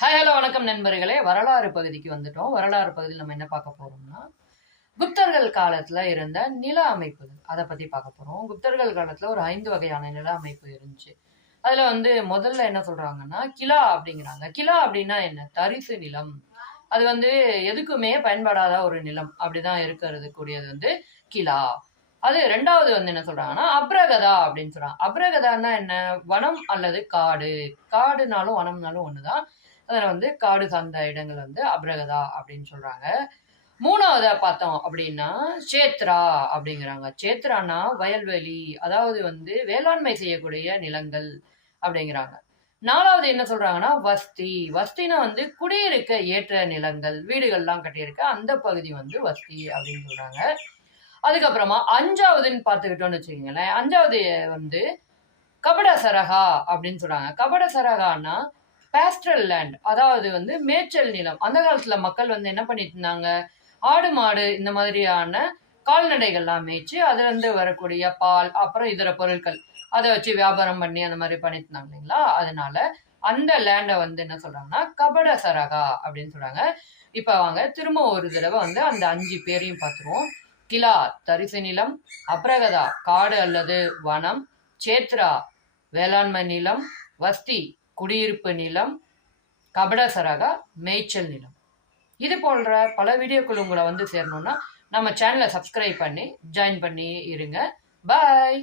Hi hello வணக்கம் நண்பர்களே. வரலாறு பகுதிக்கு வந்துட்டோம். வரலாறு பகுதியில் நம்ம என்ன பார்க்க போறோம்னா, குப்தர்கள் காலத்துல இருந்த நில அமைப்புகள் அதை பத்தி பார்க்க போறோம். குப்தர்கள் காலத்துல ஒரு 5 வகையான நில அமைப்பு இருந்துச்சு. அதுல முதல்ல என்ன சொல்றாங்கன்னா, கிலா அப்படிங்கிறாங்க. கிலா அப்படின்னா என்ன? தரிசு நிலம். அது எதுக்குமே பயன்படாத ஒரு நிலம் அப்படிதான் இருக்கிறது கூடியது கிலா. அது 2வது என்ன சொல்றாங்கன்னா, அப்ரகதா அப்படின்னு சொல்றாங்க. அப்ரகதான்னா என்ன? வனம் அல்லது காடு. காடுனாலும் வனம்னாலும் ஒண்ணுதான். அதுல காடு சார்ந்த இடங்கள் அப்ரகதா அப்படின்னு சொல்றாங்க. 3வதா பார்த்தோம் அப்படின்னா சேத்ரா அப்படிங்கிறாங்க. சேத்ரானா வயல்வெளி, அதாவது வேளாண்மை செய்யக்கூடிய நிலங்கள் அப்படிங்கிறாங்க. 4வது என்ன சொல்றாங்கன்னா வஸ்தி. வஸ்தினா குடியிருக்க ஏற்ற நிலங்கள், வீடுகள்லாம் கட்டியிருக்க அந்த பகுதி வஸ்தி அப்படின்னு சொல்றாங்க. அதுக்கப்புறமா 5வதுன்னு பார்த்துக்கிட்டோம்னு வச்சுக்கோங்களேன். 5வது கபட சரகா அப்படின்னு சொல்றாங்க. கபட சரகான்னா பேஸ்ட்ரல் லேண்ட், அதாவது மேய்ச்சல் நிலம். அந்த காலத்துல மக்கள் என்ன பண்ணிட்டு இருந்தாங்க, ஆடு மாடு இந்த மாதிரியான கால்நடைகள்லாம் மேய்ச்சி அதுல வரக்கூடிய பால் அப்புறம் இதர பொருட்கள் அதை வச்சு வியாபாரம் பண்ணி அந்த மாதிரி பண்ணிட்டு இருந்தாங்க இல்லைங்களா. அதனால அந்த லேண்டை என்ன சொல்றாங்கன்னா கபட சரகா அப்படின்னு சொல்றாங்க. இப்ப வாங்க திரும்ப ஒரு தடவை அந்த 5 பேரையும் பார்த்துருவோம். கிலா தரிசு நிலம், அப்ரகதா காடு அல்லது வனம், சேத்ரா வேளாண்மை நிலம், வஸ்தி குடியிருப்பு நிலம், கபடசரகா மேய்ச்சல் நிலம். இது போன்ற பல வீடியோக்கள் உங்களை சேரணும்னா நம்ம சேனலை சப்ஸ்கிரைப் பண்ணி ஜாயின் பண்ணி இருங்க. பாய்.